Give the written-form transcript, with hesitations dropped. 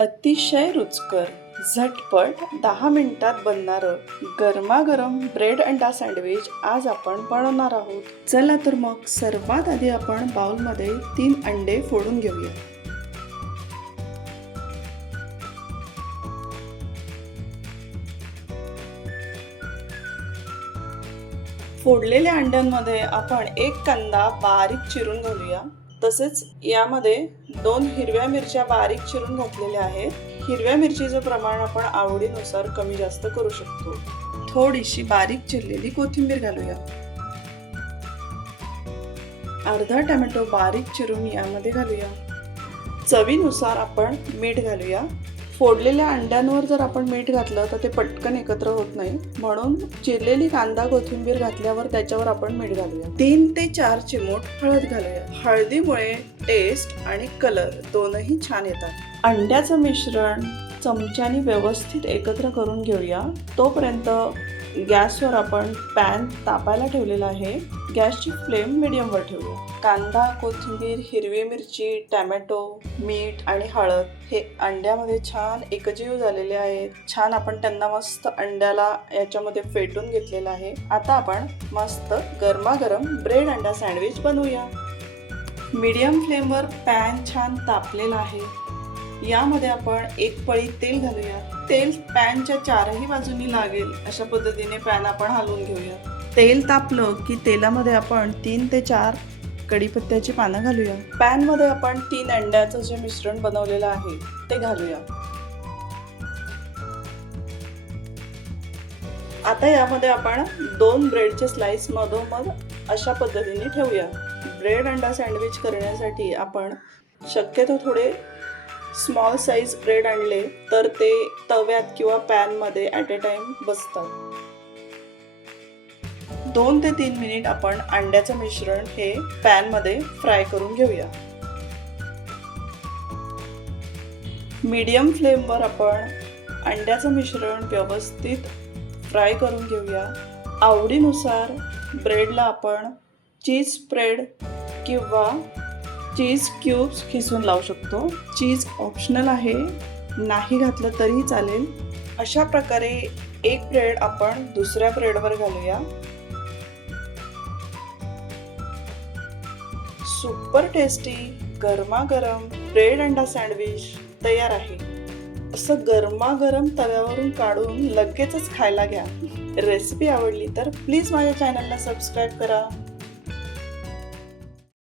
अतिशय रुचकर, झटपट 10 मिनिटात बनणारं गरमागरम ब्रेड अंडा सँडविच आज आपण बनवणार आहोत. चला तर मग सर्वात आधी आपण बाउलमध्ये 3 अंडे फोडून घेऊया. फोडलेल्या अंड्यांमध्ये आपण 1 कांदा बारीक चिरून घालूया. तसेच यामध्ये 2 हिरव्या मिरच्या बारीक चिरून घातलेल्या आहेत. हिरव्या मिरचीचं प्रमाण आपण आवडीनुसार कमी जास्त करू शकतो. थोडीशी बारीक चिरलेली कोथिंबीर घालूया. अर्धा टोमॅटो बारीक चिरून यामध्ये घालूया. चवीनुसार आपण मीठ घालूया. फोडलेल्या अंड्यांवर जर आपण मीठ घातलं तर ते पटकन एकत्र होत नाही, म्हणून चिरलेली कांदा कोथिंबीर घातल्यावर त्याच्यावर आपण मीठ घालूया. 3 ते 4 चिमूट हळद घालूया. हळदीमुळे टेस्ट आणि कलर दोनही छान येतात. अंड्याचं मिश्रण चमच्याने व्यवस्थित एकत्र करून घेऊया. तोपर्यंत गॅसवर आपण पॅन तापायला ठेवलेला आहे. गॅसची फ्लेम मीडियमवर ठेवूया. कांदा, कोथिंबीर, हिरवी मिरची, टोमॅटो, मीठ आणि हळद हे अंड्यामध्ये छान एकजीव झालेले आहेत. छान आपण त्यांना मस्त अंड्याला याच्यामध्ये फेटून घेतलेलं आहे. आता आपण मस्त गरमागरम ब्रेड अंडा सँडविच बनवूया. मीडियम फ्लेमवर पॅन छान तापलेला आहे. यामध्ये आपण 1 पळी तेल घालूया. तेल पॅनच्या 4ही बाजूनी लागेल अशा पद्धतीने पॅन आपण हलवून घेऊया. तेल तापलं की तेलामध्ये आपण 3 ते 4 कढीपत्त्याची पानं घालूया. पॅनमध्ये आपण 3 अंड्याचं जे मिश्रण बनवलेलं आहे ते घालूया. आता यामध्ये आपण 2 ब्रेडचे स्लाइस मधोमध अशा पद्धतीने ठेवूया. ब्रेड अंडा सँडविच करण्यासाठी आपण शक्यतो थोडे स्मॉल साईज ब्रेड आणले तर ते तव्यात किंवा पॅनमध्ये ॲट अ टाइम बसतात. 2 ते 3 मिनिट आपण अंड्याचं मिश्रण हे पॅनमध्ये फ्राय करून घेऊया. मीडियम फ्लेमवर आपण अंड्याचं मिश्रण व्यवस्थित फ्राय करून घेऊया. आवडीनुसार ब्रेडला आपण चीज स्प्रेड किंवा चीज क्यूब्स खिसून लावू शकतो. चीज ऑप्शनल आहे, नाही घातलं तरीही चालेल. अशा प्रकारे एक ब्रेड आपण दुसऱ्या ब्रेडवर घालूया. सुपर टेस्टी गरमागरम ब्रेड अंडा सँडविच तयार आहे. असं गरमागरम तव्यावरून काढून लगेचच खायला घ्या. रेसिपी आवडली तर प्लीज माझ्या चॅनलला सबस्क्राईब करा.